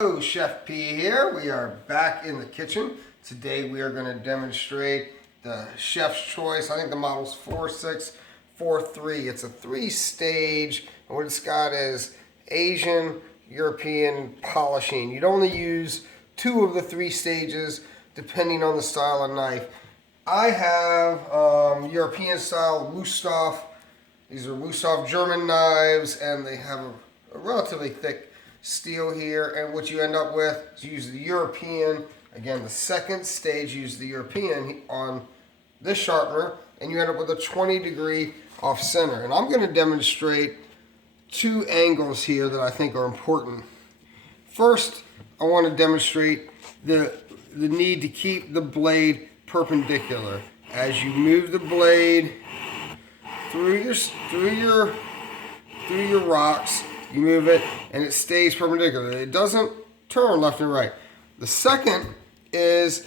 Hello, Chef P here. We are back in the kitchen. Today we are going to demonstrate the Chef's Choice. I think the model's 4643. It's a 3-stage, and what it's got is Asian, European polishing. You'd only use 2 of the 3 stages depending on the style of knife. I have European style Wüsthof. These are Wüsthof German knives, and they have a relatively thick steel here, and what you end up with is you use the European. Again, the second stage, use the European on this sharpener, and you end up with a 20-degree off center. And I'm going to demonstrate 2 angles here that I think are important. First, I want to demonstrate the need to keep the blade perpendicular as you move the blade through your rocks. You move it and it stays perpendicular. It doesn't turn left and right. The second is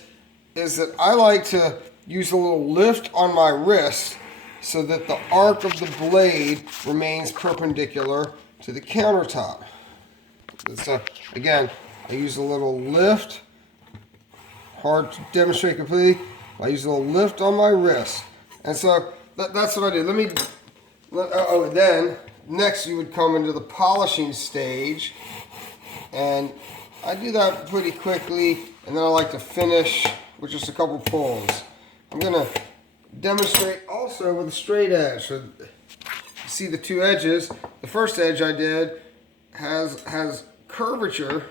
that I like to use a little lift on my wrist so that the arc of the blade remains perpendicular to the countertop. So again, I use a little lift. Hard to demonstrate completely. I use a little lift on my wrist. And so that's what I do. Then next you would come into the polishing stage, and I do that pretty quickly, and then I like to finish with just a couple pulls. I'm going to demonstrate also with a straight edge. So you see the 2 edges. The first edge I did has curvature.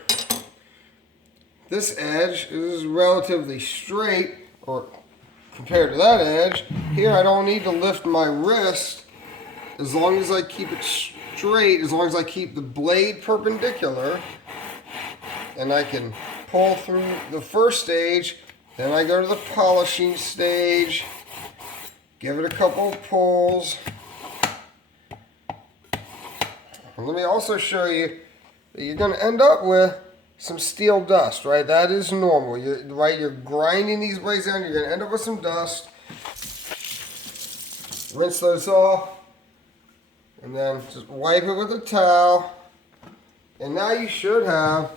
This edge is relatively straight, or compared to that edge. Here I don't need to lift my wrist. As long as I keep it straight, as long as I keep the blade perpendicular, and I can pull through the first stage, then I go to the polishing stage, give it a couple of pulls. And let me also show you that you're going to end up with some steel dust, right? That is normal. You're grinding these blades down, you're going to end up with some dust. Rinse those off. And then just wipe it with a towel. And now you should have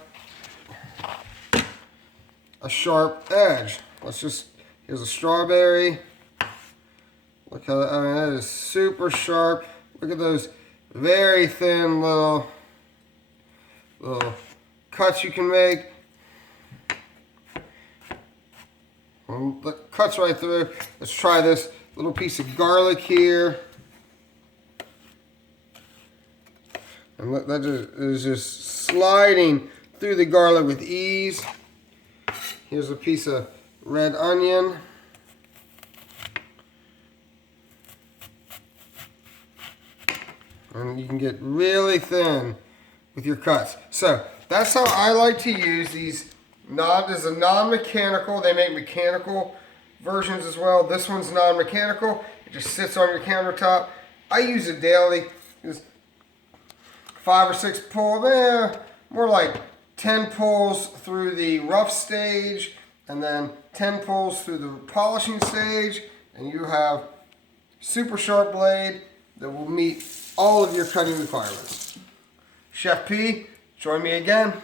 a sharp edge. Here's a strawberry. Look how, that is super sharp. Look at those very thin little cuts you can make. Cuts right through. Let's try this little piece of garlic here. And that is just sliding through the garlic with ease. Here's a piece of red onion. And you can get really thin with your cuts. So that's how I like to use these. This is a non-mechanical. They make mechanical versions as well. This one's non-mechanical. It just sits on your countertop. I use it daily. 5 or 6 pulls, more like 10 pulls through the rough stage, and then 10 pulls through the polishing stage, and you have super sharp blade that will meet all of your cutting requirements. Chef P, join me again.